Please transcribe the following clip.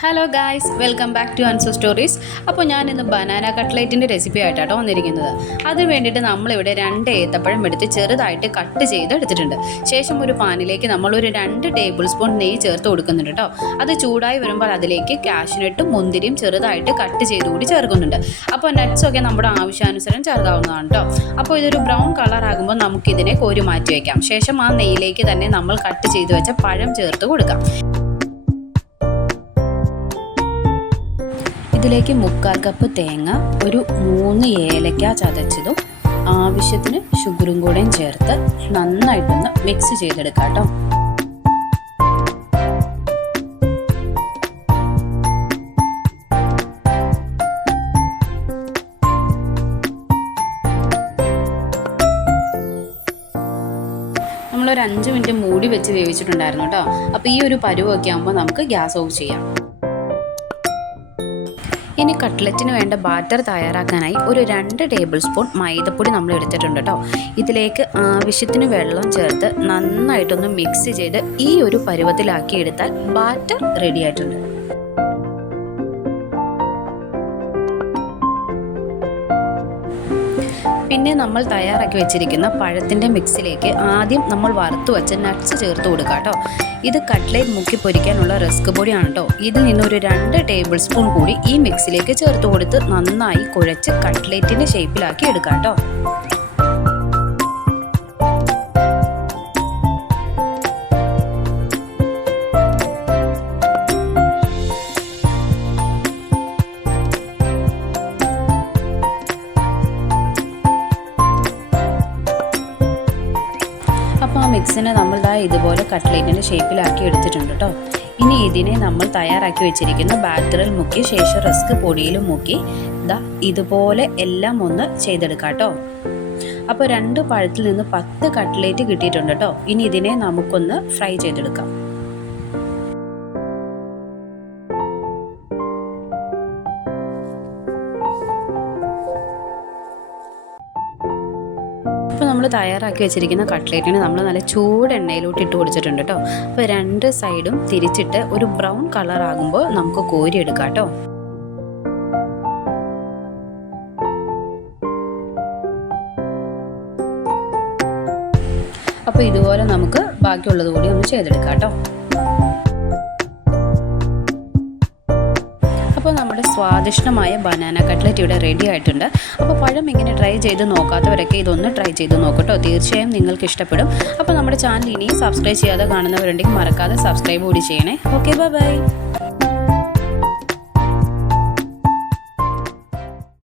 Hello guys welcome back to Ansar stories അപ്പോൾ ഞാൻ ഇന്ന് ബനാന കട്ട്ലേറ്റിന്റെ റെസിപ്പി ആയിട്ടാണ് വന്നിരിക്കുന്നത്. അതിന് വേണ്ടിയിട്ട് നമ്മളിവിടെ രണ്ട് ഏത്തപ്പഴം എടുത്ത് ചെറുതായിട്ട് കട്ട് ചെയ്ത് എടുത്തിട്ടുണ്ട് ശേഷം ഒരു പാനിലേക്ക് നമ്മളൊരു രണ്ട് ടേബിൾ സ്പൂൺ നെയ്യ് ചേർത്ത് കൊടുക്കുന്നുണ്ട് കേട്ടോ അത് ചൂടായി വരുമ്പോൾ അതിലേക്ക് കാഷ്നട്ടും മുന്തിരിയും ചെറുതായിട്ട് കട്ട് ചെയ്ത് കൂടി ചേർക്കുന്നുണ്ട് അപ്പോൾ നട്ട്സൊക്കെ നമ്മുടെ ആവശ്യാനുസരണം ചേർക്കാവുന്നതാണ് കേട്ടോ അപ്പോൾ ഇതൊരു ബ്രൗൺ കളർ ആകുമ്പോൾ നമുക്കിതിനെ കോരി മാറ്റി വയ്ക്കാം ശേഷം ആ നെയ്യിലേക്ക് തന്നെ നമ്മൾ കട്ട് ചെയ്ത് വെച്ച പഴം ചേർത്ത് കൊടുക്കാം. ഇതിലേക്ക് മുക്കാൽ കപ്പ് തേങ്ങ ഒരു മൂന്ന് ഏലക്ക ചതച്ചതും ആവശ്യത്തിന് ഷുഗറും കൂടെയും ചേർത്ത് നന്നായിട്ടൊന്ന് മിക്സ് ചെയ്തെടുക്കാം കേട്ടോ നമ്മളൊരു അഞ്ച് മിനിറ്റ് മൂടി വെച്ച് വേവിച്ചിട്ടുണ്ടായിരുന്നു കേട്ടോ അപ്പോൾ ഈ ഒരു പരുവൊക്കെ ആകുമ്പോൾ നമുക്ക് ഗ്യാസ് ഓഫ് ചെയ്യാം. ഇനി കട്ട്ലറ്റിന് വേണ്ട ബാറ്റർ തയ്യാറാക്കാനായി ഒരു രണ്ട് ടേബിൾ സ്പൂൺ മൈദപ്പൊടി നമ്മൾ എടുത്തിട്ടുണ്ട് കേട്ടോ ഇതിലേക്ക് ആവശ്യത്തിന് വെള്ളം ചേർത്ത് നന്നായിട്ടൊന്ന് മിക്സ് ചെയ്ത് ഈ ഒരു പരുവത്തിലാക്കി എടുത്താൽ ബാറ്റർ റെഡി ആയിട്ടുണ്ട്. പിന്നെ നമ്മൾ തയ്യാറാക്കി വെച്ചിരിക്കുന്ന പഴത്തിന്റെ മിക്സിലേക്ക് ആദ്യം നമ്മൾ വറുത്ത് വെച്ച് നട്ട്സ് ചേർത്ത് കൊടുക്കുക കേട്ടോ. ഇത് കട്ട്ലേറ്റ് മുക്കി പൊരിക്കാനുള്ള റിസ്ക് പൊടിയാണ് കേട്ടോ. ഇതിൽ നിന്നൊരു രണ്ട് ടേബിൾ സ്പൂൺ കൂടി ഈ മിക്സിലേക്ക് ചേർത്ത് കൊടുത്ത് നന്നായി കുഴച്ച് കട്ട്ലേറ്റിന്റെ ഷേപ്പിലാക്കി എടുക്കാം കേട്ടോ. മിക്സിനെ നമ്മൾ ദാ ഇതുപോലെ കട്ട്ലേറ്റിന്റെ ഷേപ്പിലാക്കി എടുത്തിട്ടുണ്ട് കേട്ടോ ഇനി ഇതിനെ നമ്മൾ തയ്യാറാക്കി വെച്ചിരിക്കുന്ന ബാറ്ററിൽ മുക്കി ശേഷം റസ്ക് പൊടിയിലും മുക്കി ദാ ഇതുപോലെ എല്ലാം ഒന്ന് ചെയ്തെടുക്കാം കേട്ടോ അപ്പോൾ രണ്ട് പഴത്തിൽ നിന്ന് പത്ത് കട്ട്ലേറ്റ് കിട്ടിയിട്ടുണ്ട് കേട്ടോ ഇനി ഇതിനെ നമുക്കൊന്ന് ഫ്രൈ ചെയ്തെടുക്കാം. നമ്മൾ തയ്യാറാക്കി വെച്ചിരിക്കുന്ന കട്ട്ലേറ്റിന് നമ്മൾ നല്ല ചൂട് എണ്ണയിലോട്ട് ഇട്ട് കൊടുത്തിട്ടുണ്ട് കേട്ടോ. അപ്പോൾ രണ്ട് സൈഡും തിരിച്ചിട്ട് ഒരു ബ്രൗൺ കളർ ആകുമ്പോൾ നമുക്ക് കോരി എടുക്കാം കേട്ടോ. അപ്പോൾ ഇതുപോലെ നമുക്ക് ബാക്കിയുള്ളത് കൂടി ഒന്ന് ചെയ്തെടുക്കാം കേട്ടോ. അപ്പോൾ നമ്മുടെ സ്വാദിഷ്ടമായ ബനാന കട്ട്ലറ്റ് ഇവിടെ റെഡി ആയിട്ടുണ്ട്. അപ്പോൾ പഴം ഇങ്ങനെ ട്രൈ ചെയ്ത് നോക്കാത്തവരൊക്കെ ഇതൊന്ന് ട്രൈ ചെയ്ത് നോക്കട്ടോ. തീർച്ചയായും നിങ്ങൾക്ക് ഇഷ്ടപ്പെടും. അപ്പോൾ നമ്മുടെ ചാനൽ ഇനിയും സബ്സ്ക്രൈബ് ചെയ്യാതെ കാണുന്നവരുണ്ടെങ്കിൽ മറക്കാതെ സബ്സ്ക്രൈബ് കൂടി ചെയ്യണേ. Okay bye bye